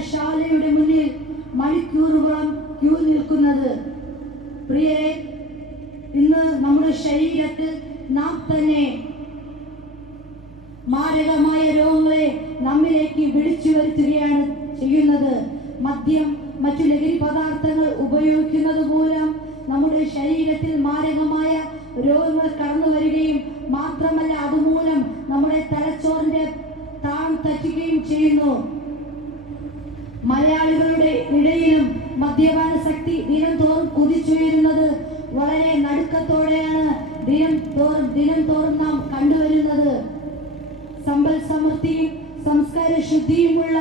മദ്യശാലയുടെ മുന്നിൽ മണിക്കൂറുകളും ക്യൂ നിൽക്കുന്നത്. പ്രിയരെ, ഇന്ന് നമ്മുടെ ശരീരത്തിൽ നാം തന്നെ മാരകമായ രോഗങ്ങളെ നമ്മിലേക്ക് വിളിച്ചു വരുത്തുകയാണ് ചെയ്യുന്നത്. മദ്യം, മറ്റു ലഹരി പദാർത്ഥങ്ങൾ ഉപയോഗിക്കുന്നത് മൂലം നമ്മുടെ ശരീരത്തിൽ മാരകമായ രോഗങ്ങൾ കടന്നു വരികയും മാത്രമല്ല അതുമൂലം നമ്മുടെ തലച്ചോറിന്റെ താളം തെറ്റുകയും ചെയ്യുന്നു. മലയാളികളുടെ ഇടയിലും മദ്യപാന ശക്തി ദിനം തോറും കുതിച്ചുയരുന്നത് വളരെ നടുക്കത്തോടെയാണ് ദിനം തോറും നാം കണ്ടുവരുന്നത്. സമ്പൽ സമൃദ്ധിയും സംസ്കാര ശുദ്ധിയുമുള്ള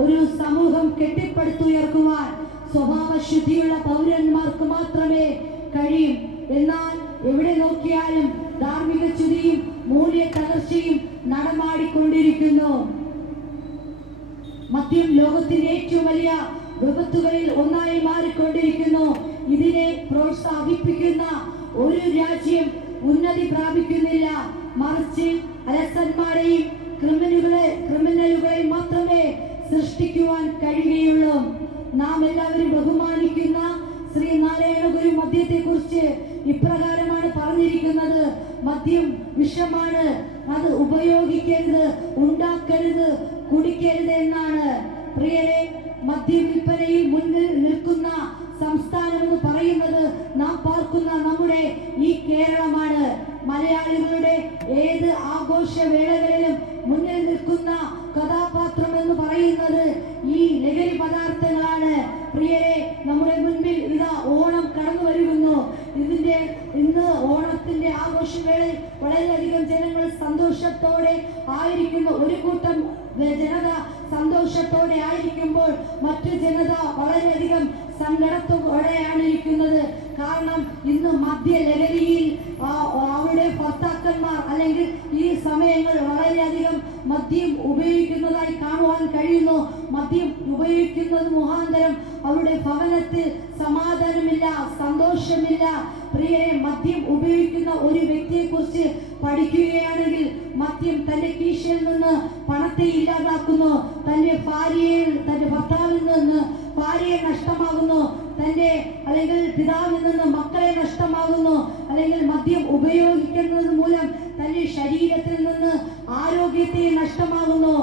ഒരു സമൂഹം കെട്ടിപ്പടുത്തുയർത്തുവാൻ സ്വഭാവ ശുദ്ധിയുള്ള പൗരന്മാർക്ക് മാത്രമേ കഴിയും. എന്നാൽ എവിടെ നോക്കിയാലും ധാർമ്മിക ച്യുതിയും മൂല്യ തകർച്ചയും നടമാടിക്കൊണ്ടിരിക്കുന്നു. മദ്യം ലോകത്തിന്റെ ഏറ്റവും വലിയ വിപത്തുകളിൽ ഒന്നായി മാറിക്കൊണ്ടിരിക്കുന്നു. ഇതിനെ പ്രോത്സാഹിപ്പിക്കുന്ന ഒരു രാജ്യം ഉന്നതി പ്രാപിക്കുന്നില്ല. മറിച്ച് അലസന്മാരെയും ക്രിമിനലുകളെയും മാത്രമേ സൃഷ്ടിക്കുവാൻ കഴിയുകയുള്ളൂ. നാം എല്ലാവരും ബഹുമാനിക്കുന്ന ശ്രീ നാരായണ ഗുരു മദ്യത്തെ കുറിച്ച് ഇപ്രകാരമാണ് പറഞ്ഞിരിക്കുന്നത്: മദ്യം വിഷമാണ്, അത് ഉപയോഗിക്കരുത്, ഉണ്ടാക്കരുത്, കുടിക്കരുത് എന്നാണ്. പ്രിയരെ, മദ്യ വിൽപ്പനയിൽ മുന്നിൽ നിൽക്കുന്ന സംസ്ഥാനം എന്ന് പറയുന്നത് നാം പാർക്കുന്ന നമ്മുടെ ഈ കേരളമാണ്. മലയാളികളുടെ ഏത് ആഘോഷവേളകളിലും മുന്നിൽ നിൽക്കുന്ന കഥാപാത്രം എന്ന് പറയുന്നത് ഈ ലഹരി പദാർത്ഥങ്ങളാണ്. പ്രിയരെ, നമ്മുടെ മുൻപിൽ ഇതാ ഓണം കടന്നു വരുന്നു. ഇന്ന് ഓണത്തിന്റെ ആഘോഷവേളയിൽ വളരെയധികം ജനങ്ങൾ സന്തോഷത്തോടെ ആയിരിക്കുന്നു. ഒരു കൂട്ടം ജനത സന്തോഷത്തോടെ ആയിരിക്കുമ്പോൾ മറ്റു ജനത വളരെയധികം സങ്കടത്തോടെയാണ് ഇരിക്കുന്നത്. കാരണം ഇന്ന് മദ്യ ലഹരിയിൽ അവരുടെ ഭർത്താക്കന്മാർ അല്ലെങ്കിൽ ഈ സമയങ്ങൾ വളരെയധികം മദ്യം ഉപയോഗിക്കുന്നതായി കാണുവാൻ കഴിയുന്നു. മദ്യം ഉപയോഗിക്കുന്നത് മുഖാന്തരം അവരുടെ ഭവനത്തിൽ സമാധാനമില്ല, സന്തോഷമില്ല. പ്രിയരെ, മദ്യം ഉപയോഗിക്കുന്ന ഒരു വ്യക്തിയെ കുറിച്ച് പഠിക്കുകയാണെങ്കിൽ മദ്യം തന്റെ കീശയിൽ നിന്ന് പണത്തെ ഇല്ലാതാക്കുന്നു, തന്റെ ഭർത്താവിൽ നിന്ന് ഭാര്യയെ നഷ്ടമാകുന്നു, തന്റെ അല്ലെങ്കിൽ പിതാവിൽ നിന്ന് മക്കളെ നഷ്ടമാകുന്നു. അല്ലെങ്കിൽ മദ്യം ഉപയോഗിക്കുന്നത് മൂലം തന്റെ ശരീരത്തിൽ നിന്ന് ആരോഗ്യത്തെ നഷ്ടമാകുന്നു,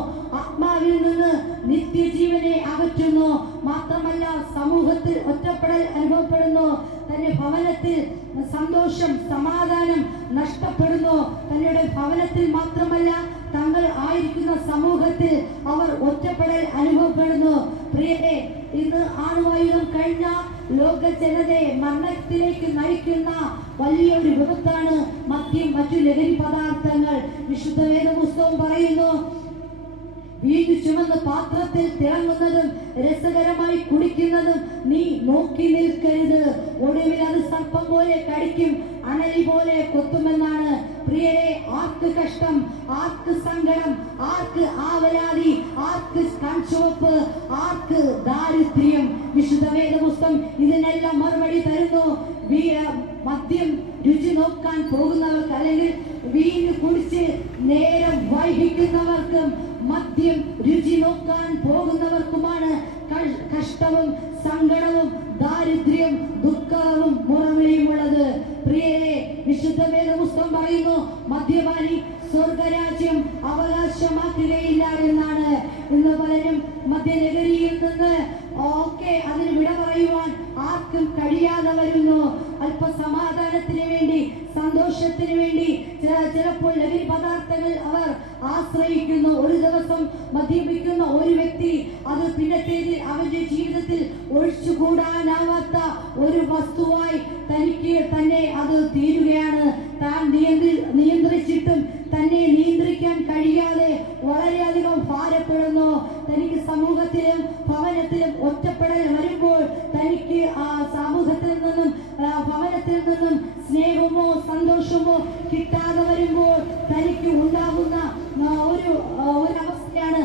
ആത്മാവിൽ നിന്ന് നിത്യജീവനെ അകറ്റുന്നു. മാത്രമല്ല, സമൂഹത്തിൽ ഒറ്റപ്പെടൽ അനുഭവപ്പെടുന്നു, തന്റെ ഭവനത്തിൽ സന്തോഷം, സമാധാനം നഷ്ടപ്പെടുന്നു. തങ്ങളുടെ ഭവനത്തിൽ മാത്രമല്ല, തങ്ങൾ ആയിരിക്കുന്ന സമൂഹത്തിൽ അവർ ഒറ്റപ്പെടൽ അനുഭവപ്പെടുന്നു. പ്രിയരെ, ഇന്ന് ആണവായുധം കഴിഞ്ഞ ലോക ജനതയെ മരണത്തിലേക്ക് നയിക്കുന്ന വലിയൊരു വിപത്താണ് മദ്യം, മറ്റു ലഹരി പദാർത്ഥങ്ങൾ. വിശുദ്ധ വേദപുസ്തകം പറയുന്നു: വീഞ്ഞു ചുമന്ന പാത്രത്തിൽ തിളങ്ങുന്നതും രസകരമായി കുടിക്കുന്നതും നീ നോക്കി നിൽക്കരുത്, ഒടുവിൽ അത് സർപ്പം പോലെ കടിക്കും, അണലി പോലെ കൊത്തുമെന്നാണ്. പ്രിയരെ, ആർക്ക് കഷ്ടം, ആർക്ക് സങ്കടം, ആർക്ക് ആവലാതി, ആർക്ക് കൺചുവപ്പ്, ആർക്ക് ദാരിദ്ര്യം? വിശുദ്ധ വേദപുസ്തകം ഇതിനെല്ലാം മറുപടി തരുന്നു. മദ്യം രുചി നോക്കാൻ പോകുന്നവർക്ക് അല്ലെങ്കിൽ വീഞ്ഞു കുടിച്ച് നേരം വൈകിക്കുന്നവർക്കും മദ്യം രുചി നോക്കാൻ പോകുന്നവർക്കുമാണ് കഷ്ടവും സങ്കടവും ദാരിദ്ര്യം ദുഃഖവും മുറവിളിയുമുള്ളത്. പ്രിയരെ, വിശുദ്ധ വേദപുസ്തകം പറയുന്നു: മദ്യപാനി സ്വർഗരാജ്യം അവകാശമാക്കുകയില്ല എന്നാണ്. ഇന്ന് പലരും മദ്യലഹരിയിൽ നിന്ന് അതിന് വിട പറയുവാൻ ആർക്കും കഴിയാതെ വരുന്നു. അല്പസമാധാനത്തിന് വേണ്ടി, സന്തോഷത്തിന് വേണ്ടി ചിലപ്പോൾ ലഹരി പദാർത്ഥങ്ങൾ അവർ ആശ്രയിക്കുന്നു. ഒരു ദിവസം മദ്യപിക്കുന്ന ഒരു വ്യക്തി അത് പിന്നത്തേതിൽ അവന്റെ ജീവിതത്തിൽ ഒഴിച്ചുകൂടാനാവാത്ത ഒരു വസ്തുവായി തന്നെ അത് തീരുകയാണ്. താൻ നിയന്ത്രിച്ചിട്ടും തന്നെ നിയന്ത്രിക്കാൻ കഴിയാതെ വളരെയധികം ഭാരപ്പെടുന്നു. തനിക്ക് സമൂഹത്തിലും ഭവനത്തിലും ഒറ്റപ്പെടൽ വരുമ്പോൾ, തനിക്ക് സമൂഹത്തിൽ നിന്നും ഭവനത്തിൽ നിന്നും സ്നേഹമോ സന്തോഷമോ കിട്ടാതെ വരുമ്പോൾ തനിക്ക് ഉണ്ടാകുന്ന ഒരവസ്ഥയാണ്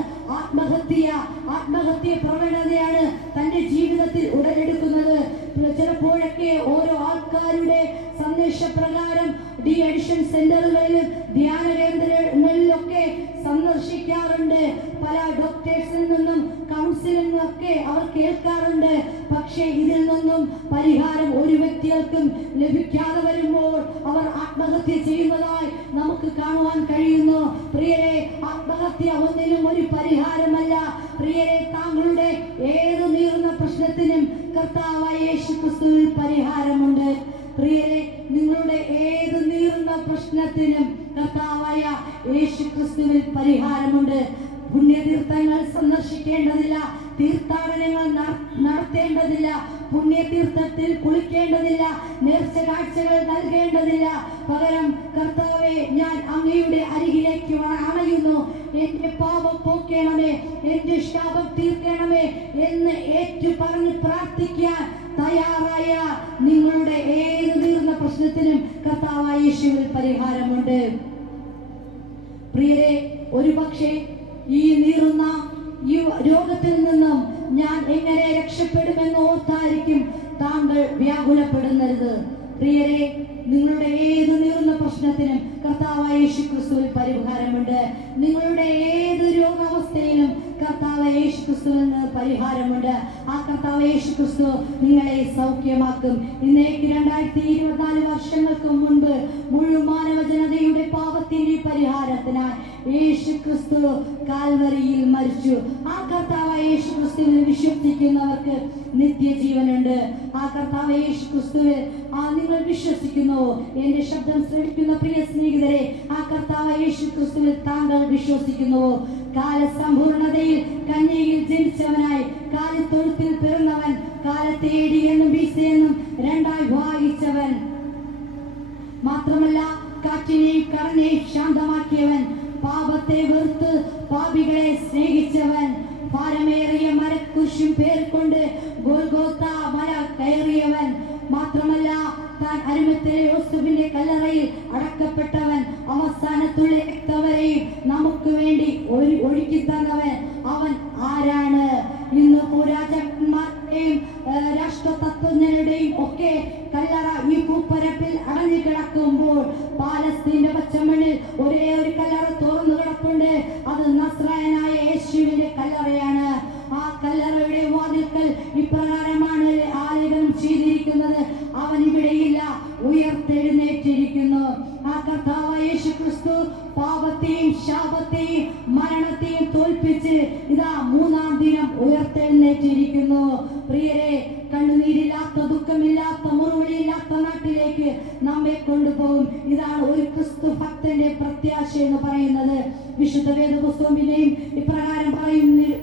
ആത്മഹത്യ പ്രവണതയാണ് തന്റെ ജീവിതത്തിൽ ഉടലെടുക്കുന്നത്. ചിലപ്പോഴൊക്കെ ഓരോ ആൾക്കാരുടെ സന്ദേശപ്രകാരം ഡി അഡിക്ഷൻ സെന്ററുകളിലും ധ്യാന കേന്ദ്രങ്ങളിലൊക്കെ സന്ദർശിക്കാറുണ്ട്. പല ഡോക്ടേഴ്സിൽ നിന്നും കൗൺസിലിംഗ് എന്നൊക്കെ അവർ കേൾക്കാറുണ്ട്. പക്ഷേ ഇതിൽ നിന്നും പരിഹാരം ഒരു വ്യക്തികൾക്കും ലഭിക്കാതെ വരുമ്പോൾ അവർ ആത്മഹത്യ ചെയ്യുന്നതായി നമുക്ക് കാണുവാൻ കഴിയുന്നു. പ്രിയരെ, ആത്മഹത്യ ഒന്നിനും ഒരു പരിഹാരമല്ല. പ്രിയരെ, താങ്കളുടെ ഏത് നീറുന്ന പ്രശ്നത്തിനും കർത്താവായ യേശുക്രിസ്തുവിൽ പരിഹാരമുണ്ട്. പ്രിയരെ, നിങ്ങളുടെ ഏത് നീറുന്ന പ്രശ്നത്തിനും കർത്താവായ യേശുക്രിസ്തുവിൽ പരിഹാരമുണ്ട്. പുണ്യതീർത്ഥങ്ങൾ സന്ദർശിക്കേണ്ടതില്ല, തീർത്ഥാടനങ്ങൾ നടത്തേണ്ടതില്ല, പുണ്യതീർത്ഥത്തിൽ കുളിക്കേണ്ടതില്ല, നേർച്ച കാഴ്ചകൾ നൽകേണ്ടതില്ല. പകരം കർത്താവേ, ഞാൻ അങ്ങയുടെ അരികിലേക്ക് അണയുന്നു, എന്റെ പാപം പോക്കണമേ, എന്റെ ശാപം തീർക്കണമേ എന്ന് ഏറ്റു പറഞ്ഞ് പ്രാർത്ഥിക്കാൻ തയ്യാറായ നിങ്ങളുടെ ഏത് തീർന്ന പ്രശ്നത്തിനും കർത്താവായ യേശുവിൽ പരിഹാരമുണ്ട്. പ്രിയരെ, ഒരുപക്ഷെ ഈ നീറുന്ന ഈ രോഗത്തിൽ നിന്നും ഞാൻ എങ്ങനെ രക്ഷപ്പെടുമെന്ന് ഓർത്തായിരിക്കും താങ്കൾ വ്യാകുലപ്പെടുന്നത്. പ്രിയരെ, നിങ്ങളുടെ ഏത് നീറുന്ന പ്രശ്നത്തിനും കർത്താവായ യേശുക്രിസ്തുവിൽ പരിഹാരമുണ്ട്. നിങ്ങളുടെ ഏത് രോഗാവസ്ഥയിലും കർത്താവായ യേശുക്രിസ്തുവിന് പരിഹാരമുണ്ട്. ആ കർത്താവായ യേശുക്രിസ്തു നിങ്ങളെ സൗഖ്യമാക്കും. ഇന്നേക്ക് 2024 വർഷങ്ങൾക്ക് മുൻപ് മുഴുവൻ മാനവ ജനതയുടെ പാപത്തിന്റെ പരിഹാരത്തിനായി യേശുക്രിസ്തു കാൽവരിയിൽ മരിച്ചു. ആ കർത്താവായ യേശുക്രിസ്തുവിൽ വിശ്വസിക്കുന്നവർക്ക് നിത്യജീവനുണ്ട്. ആ കർത്താവായ യേശുക്രിസ്തുവിൽ നിങ്ങൾ വിശ്വസിക്കുന്നു. എന്റെ ശബ്ദം ശ്രവിക്കുന്ന പ്രിയ സ്നേഹിതരെ, ആ കർത്താവായ യേശുക്രിസ്തുവിൽ താങ്കൾ വിശ്വസിക്കുന്നുവോ? കാലസമ്പൂർണതയിൽ കന്യകയിൽ ജനിച്ചവനായി കാലത്തൊഴുത്തിൽ പിറന്നവൻ, കാലത്തെ AD എന്നും BC എന്നും രണ്ടായി ഭാഗിച്ചവൻ, മാത്രമല്ല കാറ്റിനെയും കടലിനെയും ശാന്തമാക്കിയവൻ, പാപത്തെ വെറുത്ത് പാപികളെ സ്നേഹിച്ചവൻ, ഭാരമേറിയ മരക്കുരിശും പേർക്കൊണ്ട് ഗോൽഗോത്ത മല കയറിയവൻ, മാത്രമല്ല താൻ അരിമത്തിലെ യോസേഫിന്റെ കല്ലറയിൽ അടക്കപ്പെട്ടവൻ, അവസാനത്തുള്ള രക്തവരെയും നമുക്ക് വേണ്ടി ഒഴുക്കി തന്നവൻ. അവൻ ആരാണ്? ഇന്ന് രാജാക്കന്മാരുടെയും രാഷ്ട്രതത്വജ്ഞരുടെയും ഒക്കെ കല്ലറ ഈ ഭൂപ്പരപ്പിൽ അടഞ്ഞു കിടക്കുമ്പോൾ പാലസ്തീന്റെ പച്ചമണ്ണിൽ ഒരേ ഒരു കല്ലറ തുറന്നു കിടപ്പുണ്ട്. അത് നസ്രായനായ യേശുവിന്റെ കല്ലറയാണ്. ആ കല്ലറയുടെ വാതിൽക്കൽ ഇപ്രകാരമാണ് ആലേഖനം ചെയ്തിരിക്കുന്നത്: അവൻ ഇവിടെയില്ല, ഉയർത്തെഴുന്നേറ്റിരിക്കുന്നു. ആ കർത്താവായ യേശുക്രിസ്തു പാപത്തെയും ശാപത്തെയും മരണത്തെയും തോൽപ്പിച്ച് ഇതാ മൂന്നാം ദിനം ഉയർത്തെഴുന്നേറ്റിരിക്കുന്നു. പ്രിയരെ, കണ്ണുനീരില്ലാത്ത, ദുഃഖമില്ലാത്ത, മുറിവിളിയില്ലാത്ത നാട്ടിലേക്ക് നമ്മെ കൊണ്ടുപോകും. ഇതാണ് ഒരു ക്രിസ്തു ഭക്തന്റെ പ്രത്യാശ എന്ന് പറയുന്നത്. വിശുദ്ധ വേദപുസ്തകം പിന്നെയും ഇപ്രകാരം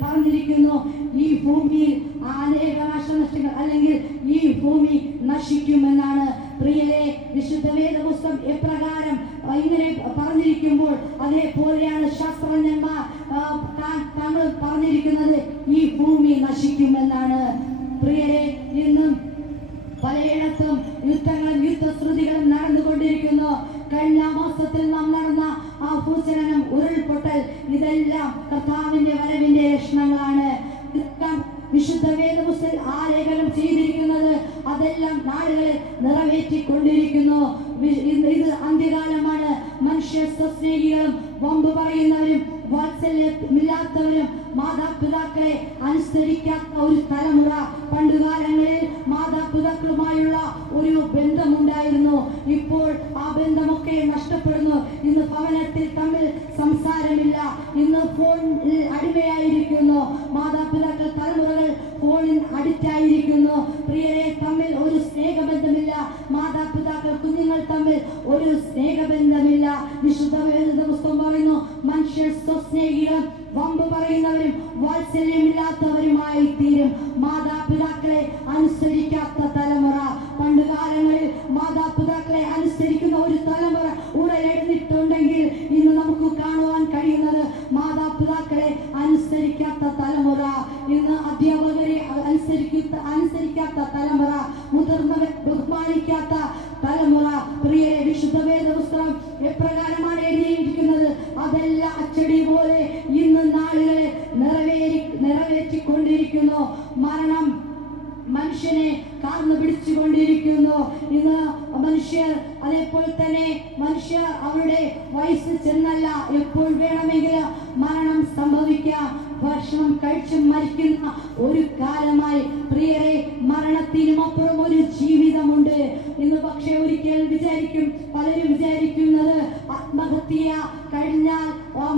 പറഞ്ഞിരിക്കുന്നു: ഈ ഭൂമിയിൽ അനേക നാശനഷ്ടങ്ങൾ, അല്ലെങ്കിൽ ഈ ഭൂമി നശിക്കുമെന്നാണ്. പ്രിയരെ, വിശുദ്ധ വേദപുസ്തകം എപ്രകാരം ഇങ്ങനെ പറഞ്ഞിരിക്കുമ്പോൾ അതേപോലെയാണ് ശാസ്ത്രജ്ഞന്മാർ താങ്കൾ പറഞ്ഞിരിക്കുന്നത്: ഈ ഭൂമി നശിക്കുമെന്നാണ്. പ്രിയരെ, ഇന്നും പലയിടത്തും യുദ്ധങ്ങളും യുദ്ധശ്രുതികളും നടന്നുകൊണ്ടിരിക്കുന്നു. കഴിഞ്ഞ മാസത്തിൽ നാം നടന്ന ആ ഭൂചലനം, ഉരുൾപൊട്ടൽ, ഇതെല്ലാം കർത്താവിന്റെ വരവിന്റെ ലക്ഷണങ്ങളാണ്. വിശുദ്ധ വേദപുസ്തകത്തിൽ ആലേഖനം ചെയ്തിരിക്കുന്നത് അതെല്ലാം നാടുകളിൽ നിറവേറ്റിക്കൊണ്ടിരിക്കുന്നു. ഇത് അന്ത്യകാലമാണ്. മനുഷ്യ സ്വസ്നേഹികളും വമ്പ് പറയുന്നവരും വാത്സല്യമില്ലാത്തവരും മാതാപിതാക്കളെ അനുസരിക്കാത്ത ഒരു തലമുറ. പണ്ടുകാലങ്ങളിൽ മാതാപിതാക്കളുമായുള്ള ഒരു ബന്ധമുണ്ടായിരുന്നു. ഇപ്പോൾ ആ ബന്ധമൊക്കെ നഷ്ടപ്പെടുന്നു. ഇന്ന് ഭവനത്തിൽ തമ്മിൽ സംസാരമില്ല. ഇന്ന് ഫോണിൽ അടിമയായിരിക്കുന്നു. മാതാപിതാക്കൾ, തലമുറകൾ ഫോണിൽ അഡിക്റ്റായിരിക്കുന്നു. പ്രിയരെ, തമ്മിൽ ഒരു സ്നേഹബന്ധമില്ല. മാതാപിതാക്കൾ, കുഞ്ഞുങ്ങൾ തമ്മിൽ ഒരു സ്നേഹബന്ധമില്ല. വിശുദ്ധ വേദപുസ്തകം പറയുന്നു: മനുഷ്യർ സ്വസ്നേഹികളും വമ്പ് പറയുന്നവരും വാത്സല്യമില്ലാത്തവരുമായി തീരും. മാതാപിതാക്കളെ അനുസരിക്കാത്ത തലമുറ. പണ്ടുകാലങ്ങളിൽ മാതാപിതാക്കളെ അനുസരിക്കുന്ന ഒരു തലമുറ ഉടലെടുത്തിട്ടുണ്ടെങ്കിൽ ഇന്ന് നമുക്ക് കാണുവാൻ കഴിയുന്നത് മാതാപിതാക്കളെ അനുസരിക്കാത്ത തലമുറ. ഇന്ന് അധ്യാപകരെ അനുസരിക്കാത്ത തലമുറ, മുതിർന്നവരെ ബഹുമാനിക്കാത്ത തലമുറ. പ്രിയരെ, വിശുദ്ധ വേദപുസ്തകം എപ്രകാരമാണ് എഴുതിയിരിക്കുന്നത് അതെല്ലാം അച്ചടി പോലെ ഇന്ന് നാളുകളെ നിറവേറ്റിക്കൊണ്ടിരിക്കുന്നു. മരണം മനുഷ്യനെ കാർന്നു പിടിച്ചുകൊണ്ടിരിക്കുന്നു. ഇന്ന് മനുഷ്യർ, അതേപോലെ തന്നെ മനുഷ്യർ അവരുടെ വയസ്സ് ചെന്നല്ല, എപ്പോൾ വേണമെങ്കിലും മരണം സംഭവിക്കാം. ഭക്ഷണം കഴിച്ച് മരിക്കുന്ന ഒരു കഴിഞ്ഞാൽ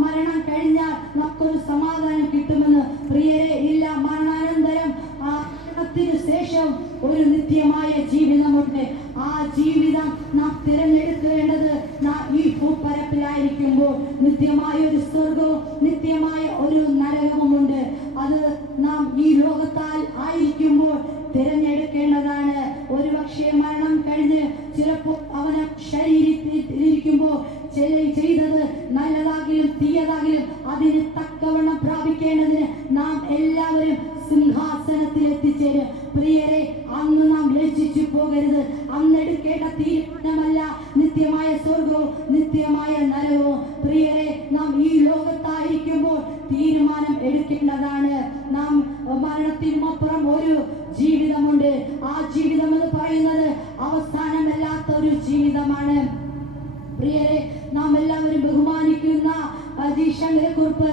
മരണം കഴിഞ്ഞാൽ നമുക്കൊരു സമാധാനം കിട്ടുമെന്ന് പ്രിയരെ ഇല്ല. മരണാനന്തരം മരണത്തിനു ശേഷം ഒരു നിത്യമായ ജീവിതമുണ്ട്. ആ ജീവിതം നാം തിരഞ്ഞെടുക്കേണ്ടത് നാം ഈ ഭൂപരപ്പിലായിരിക്കുമ്പോൾ നിത്യമായ ഒരു സ്വർഗവും നിത്യമായ ഒരു നരകവുമുണ്ട്. അത് നാം ഈ ലോകത്താൽ ആയിരിക്കുമ്പോൾ തിരഞ്ഞെടുക്കേണ്ടതാണ്. ഒരുപക്ഷെ മരണം കഴിഞ്ഞ് ചിലപ്പോൾ അവന് ശരീരത്തിലിരിക്കുമ്പോൾ ചെയ്തത് നല്ലതാകിലും തീയതാകിലും അതിന് തക്കവണ്ണം പ്രാപിക്കേണ്ടതിന് നാം എല്ലാവരും സിംഹാസനത്തിൽ എത്തിച്ചേരും. പ്രിയരെ, അന്ന് നാം ലജ്ജിച്ചു പോകരുത്. അന്നെടുക്കേണ്ട തീരുമാനമല്ല നിത്യമായ സ്വർഗവും നിത്യമായ നരകവും. പ്രിയരെ, നാം ഈ ലോകത്തായിരിക്കുമ്പോൾ തീരുമാനം എടുക്കേണ്ടതാണ്. നാം മരണത്തിനുമപ്പുറം ഒരു ജീവിതമുണ്ട്. ആ ജീവിതം എന്ന് പറയുന്നത് അവസാനമല്ലാത്ത ഒരു ജീവിതമാണ്. പ്രിയരെ, നാം എല്ലാവരും ബഹുമാനിക്കുന്ന ജി ശങ്കരക്കുറുപ്പ്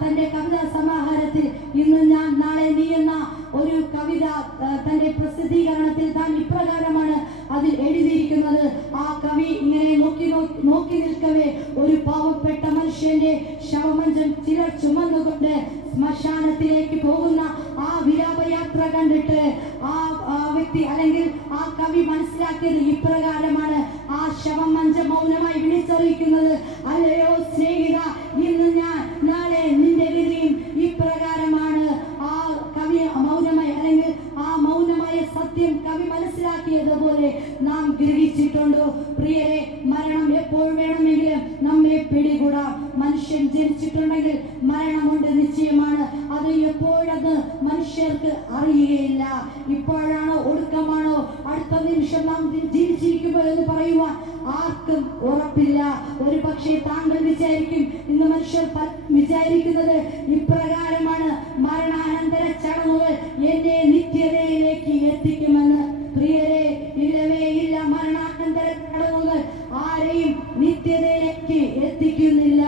തന്റെ കവിതാ സമാഹാരത്തിൽ ഇന്ന് ഞാൻ നാളെ നീ എന്ന ഒരു കവിത തന്റെ പ്രസിദ്ധീകരണത്തിൽ താൻ ഇപ്രകാരമാണ് അതിൽ എഴുതിയിരിക്കുന്നത്. ആ കവി ഇങ്ങനെ നോക്കി നിൽക്കവേ ഒരു പാവപ്പെട്ട മനുഷ്യന്റെ ശവമഞ്ചം ചിലർ ചുമന്നുകൊണ്ട് ശ്മശാനത്തിലേക്ക് പോകുന്ന ആ വിലാപയാത്ര കണ്ടിട്ട് ആ വ്യക്തി അല്ലെങ്കിൽ ആ കവി മനസ്സിലാക്കിയത് ഇപ്രകാരമാണ്. ആ ശവമഞ്ചം മൗനമായി വിളിച്ചറിയിക്കുന്നത്, അല്ലയോ സ്നേഹിത, ഇന്ന് ഞാൻ നാളെ നിന്റെ വിധിയും ഇപ്രകാരമാണ്. ആ കവി മൗനമായി അല്ലെങ്കിൽ ആ മൗനമായ സത്യം കവി മനസ്സിലാക്കിയതുപോലെ നാം ഗ്രഹിച്ചിട്ടുണ്ടോ? പ്രിയരെ, മരണം എപ്പോൾ വേണമെങ്കിലും നമ്മെ പിടികൂടാം. മനുഷ്യൻ ജനിച്ചിട്ടുണ്ടെങ്കിൽ മരണമുണ്ട്, നിശ്ചയമാണ്. അത് എപ്പോഴത് മനുഷ്യർക്ക് അറിയുകയില്ല. ഇപ്പോഴാണോ ഒടുക്കമാണോ അടുത്ത നിമിഷം നാം ജീവിച്ചിരിക്കുമ്പോൾ എന്ന് പറയുവാൻ ആർക്കും ഉറപ്പില്ല. ഒരു പക്ഷേ താങ്കൾ വിചാരിക്കും, ഇന്ന് മനുഷ്യർ വിചാരിക്കുന്നത് ഇപ്രകാരമാണ്, മരണാനന്തര ചടങ്ങുകൾ എന്നെ നിത്യതയിലേക്ക് എത്തിക്കുമെന്ന്. പ്രിയരെ, ഇല്ലവേ ഇല്ല. മരണാനന്തര ചടങ്ങുകൾ ആരെയും നിത്യതയിലേക്ക് എത്തിക്കുന്നില്ല.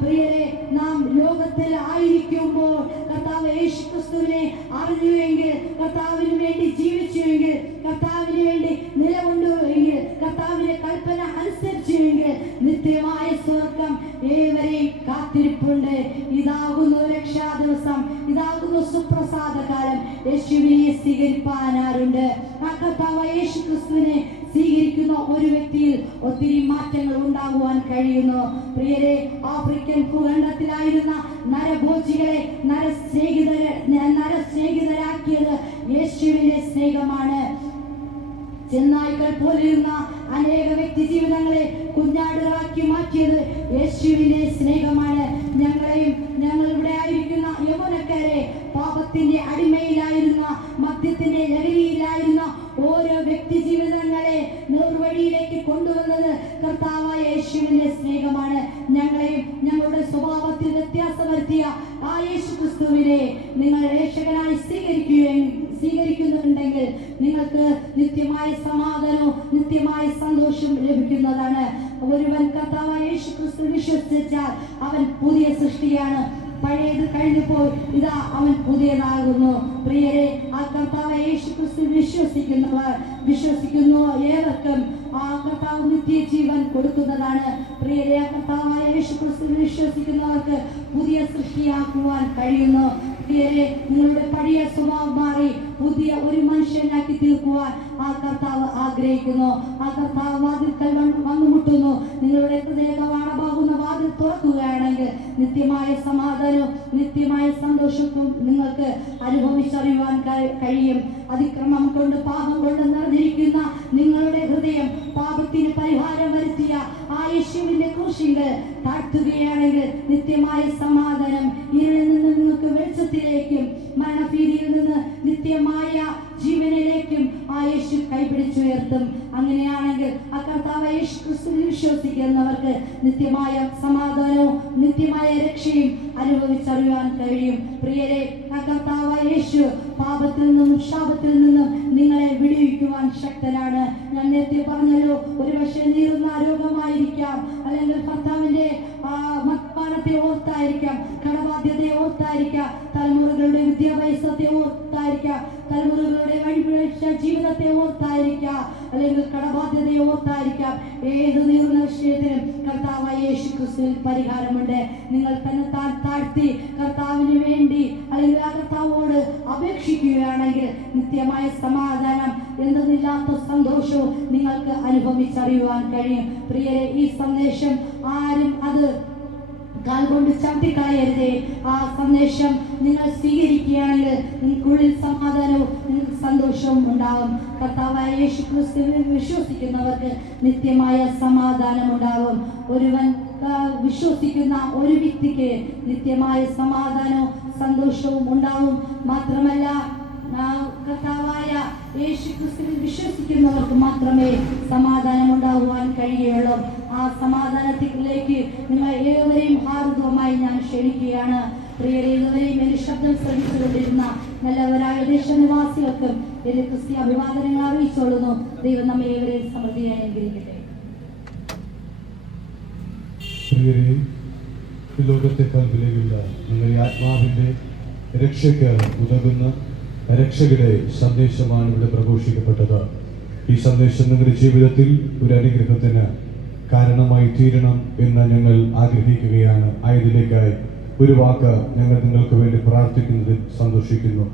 പ്രിയരെ, നാം ലോകത്തിൽ ആയിരിക്കുമ്പോൾ കർത്താവ് യേശുക്രിസ്തുവിനെ അറിഞ്ഞുവെങ്കിൽ, കർത്താവിന് വേണ്ടി ജീവിച്ചുവെങ്കിൽ, കർത്താവിന് വേണ്ടി നിലകൊണ്ടുവെങ്കിൽ, കർത്താവിന്റെ കൽപ്പന അനുസരിച്ചുവെങ്കിൽ നിത്യമായ സ്വർഗം ഏവരെയും കാത്തിരിപ്പുണ്ട്. ഇതാകുന്നു രക്ഷാ ദിവസം, ഇതാകുന്നു സുപ്രസാദ കാലം. യേശുവിനെ സ്വീകരിപ്പാൻ ആരുണ്ട്? ആ കർത്താവ് യേശുക്രിസ്തുവിനെ സ്വീകരിക്കുന്ന ഒരു വ്യക്തിയിൽ ഒത്തിരി മാറ്റങ്ങൾ ഉണ്ടാകുവാൻ കഴിയുന്നു. പ്രിയരെ, ആഫ്രിക്കൻ ഭൂഖണ്ഡത്തിലായിരുന്ന നരഭോജികളെ നരസ്നേഹിതരാക്കിയത് യേശുവിന്റെ സ്നേഹമാണ്. ചെന്നായ്ക്കൾ പോലിരുന്ന അനേക വ്യക്തി ജീവിതങ്ങളെ കുഞ്ഞാടുകളാക്കി മാറ്റിയത് യേശുവിന്റെ സ്നേഹമാണ്. ഞങ്ങളിവിടെ ആയിരിക്കുന്ന യൗവനക്കാരെ പാപത്തിന്റെ അടിമയിലായിരുന്ന, മദ്യത്തിന്റെ ലഹരിയിലായിരുന്ന ഓരോ വ്യക്തി ജീവിതങ്ങളെ നേർവഴിയിലേക്ക് കൊണ്ടുവന്നത് കർത്താവായ യേശുവിന്റെ സ്നേഹമാണ്. ഞങ്ങളെയും ഞങ്ങളുടെ സ്വഭാവത്തിൽ വ്യത്യാസം വരുത്തിയ ആ യേശു ക്രിസ്തുവിനെ നിങ്ങൾ രക്ഷകനായി സ്വീകരിക്കുന്നുണ്ടെങ്കിൽ നിങ്ങൾക്ക് നിത്യമായ സമാധാനവും നിത്യമായ സന്തോഷവും ലഭിക്കുന്നതാണ്. ഒരുവൻ കർത്താവായ യേശു ക്രിസ്തു വിശ്വസിച്ചാൽ അവൻ പുതിയ സൃഷ്ടിയാണ്. പഴയത് കഴിഞ്ഞപ്പോൾ ഇതാ അവൻ പുതിയതാകുന്നു. പ്രിയരെ, ആ കർത്താവ് യേശു ക്രിസ്തു വിശ്വസിക്കുന്നു ഏവർക്കും ആ കർത്താവ് നിത്യജീവൻ കൊടുക്കുന്നതാണ്. പ്രിയരെ, ആ കർത്താവായ യേശു ക്രിസ്തു വിശ്വസിക്കുന്നവർക്ക് പുതിയ സൃഷ്ടിയാക്കുവാൻ കഴിയുന്നു. പ്രിയരെ, നിങ്ങളുടെ പഴയ സ്വഭാവം മാറി പുതിയ ഒരു മനുഷ്യനാക്കി തീർക്കുവാൻ ആ കർത്താവ് ആഗ്രഹിക്കുന്നു. ആ കർത്താവ് വാതിൽക്കൽ വന്നുമുട്ടുന്നു. നിങ്ങളുടെ ഹൃദയ കവാടമാകുന്ന വാതിൽ തുറക്കുകയാണെങ്കിൽ നിത്യമായ സമാധാനവും നിത്യമായ സന്തോഷവും നിങ്ങൾക്ക് അനുഭവിച്ചറിയുവാൻ കഴിയും. അതിക്രമം കൊണ്ട് പാപം കൊണ്ട് നിറഞ്ഞിരിക്കുന്ന നിങ്ങളുടെ ഹൃദയം പാപത്തിന് പരിഹാരം വരുത്തിയ ആ യേശുവിന്റെ ക്രൂശിങ്കൽ താഴ്ത്തുകയാണെങ്കിൽ നിത്യമായ സമാധാനം ഇരുളിൽ നിന്ന് നിങ്ങൾക്ക് വെളിച്ചത്തിലേക്കും മരണഭീതിയിൽ നിന്ന് നിത്യമായ ജീവനിലേക്കും ആ യേശു കൈപിടിച്ചുയർത്തും. അങ്ങനെയാണെങ്കിൽ ആ കർത്താവ് യേശു ക്രിസ്തുവിൽ വിശ്വസിക്കുന്നവർക്ക് നിത്യമായ സമാധാനവും നിത്യമായ രക്ഷയും അനുഭവിച്ചറിയാൻ കഴിയും. പ്രിയരെ, ആ കർത്താവ് യേശു പാപത്തിൽ നിന്നും ശാപത്തിൽ നിന്നും നിങ്ങളെ വിടുവിക്കുവാൻ ശക്തനാണ്. ഞാൻ നേരത്തെ പറഞ്ഞല്ലോ, ഒരുപക്ഷെ നീറുന്ന രോഗമായിരിക്കാം, അല്ലെങ്കിൽ ഭർത്താവിന്റെ മദ്യപാനത്തെ ഓർത്തായിരിക്കാം, കടബാധ്യതയെ ഓർത്തായിരിക്കാം, തലമുറകളുടെ വിദ്യാഭ്യാസത്തെ ഓർത്തായിരിക്കാം, തലമുറകളുടെ വഴിപിഴച്ച ജീവിതത്തെ ഓർത്തായിരിക്കാം, അല്ലെങ്കിൽ കടബാധ്യതയെ ഓർത്തായിരിക്കാം, ഏത് നീറുന്ന വിഷയത്തിനും കർത്താവായ യേശു ക്രിസ്തുവിൽ പരിഹാരമുണ്ട്. നിങ്ങൾ തന്നെ താഴ്ത്തി കർത്താവിന് വേണ്ടി അല്ലെങ്കിൽ ആ കർത്താവോട് അപേക്ഷിക്കുകയാണെങ്കിൽ നിത്യമായ സമാധാനം, എന്തെന്നില്ലാത്ത സന്തോഷവും നിങ്ങൾക്ക് അനുഭവിച്ചറിയുവാൻ കഴിയും. പ്രിയരെ, ഈ സന്ദേശം ആരും അത് കാൽ കൊണ്ട് ചവിട്ടിക്കളയരുതേ. ആ സന്ദേശം നിങ്ങൾ സ്വീകരിക്കുകയാണെങ്കിൽ നിങ്ങൾക്കുള്ളിൽ സമാധാനവും നിങ്ങൾക്ക് സന്തോഷവും ഉണ്ടാകും. കർത്താവായ യേശു ക്രിസ്തുവിൽ വിശ്വസിക്കുന്നവർക്ക് നിത്യമായ സമാധാനം ഉണ്ടാകും. ഒരുവൻ വിശ്വസിക്കുന്ന ഒരു വ്യക്തിക്ക് നിത്യമായ സമാധാനവും സന്തോഷവും ഉണ്ടാവും. മാത്രമല്ല, കർത്താവായ യേശു ക്രിസ്തുവിൽ വിശ്വസിക്കുന്നവർക്ക് മാത്രമേ സമാധാനം ഉണ്ടാകുവാൻ കഴിയുള്ളൂ. ആ സമാധാനത്തിലേക്ക് നിങ്ങൾ ഏവരെയും ഹാർദവമായി ഞാൻ ക്ഷണിക്കുകയാണ്. പ്രിയരെ, ഇതുവരെയും എന്റെ ശബ്ദം ശ്രമിച്ചുകൊണ്ടിരുന്ന നല്ലവരായ ദേശനിവാസികൾക്കും എന്റെ ക്രിസ്ത്യ അഭിവാദനങ്ങൾ അറിയിച്ചോളുന്നു. ദൈവം നമ്മെ ഏവരെയും സമൃദ്ധിയായി അനുഗ്രഹിക്കട്ടെ. പ്രിയരെ, ഈ ലോകത്തെക്കാൾ വിലയുള്ള നിങ്ങളുടെ ആത്മാവിന്റെ രക്ഷയ്ക്ക് ഉതകുന്ന രക്ഷകരുടെ സന്ദേശമാണ് ഇവിടെ പ്രഘോഷിക്കപ്പെട്ടത്. ഈ സന്ദേശം നിങ്ങളുടെ ജീവിതത്തിൽ ഒരു അനുഗ്രഹത്തിന് കാരണമായി തീരണം എന്ന് ഞങ്ങൾ ആഗ്രഹിക്കുകയാണ്. ആയതിലേക്കായി ഒരു വാക്ക് ഞങ്ങൾ നിങ്ങൾക്ക് വേണ്ടി പ്രാർത്ഥിക്കുന്നതിൽ സന്തോഷിക്കുന്നു.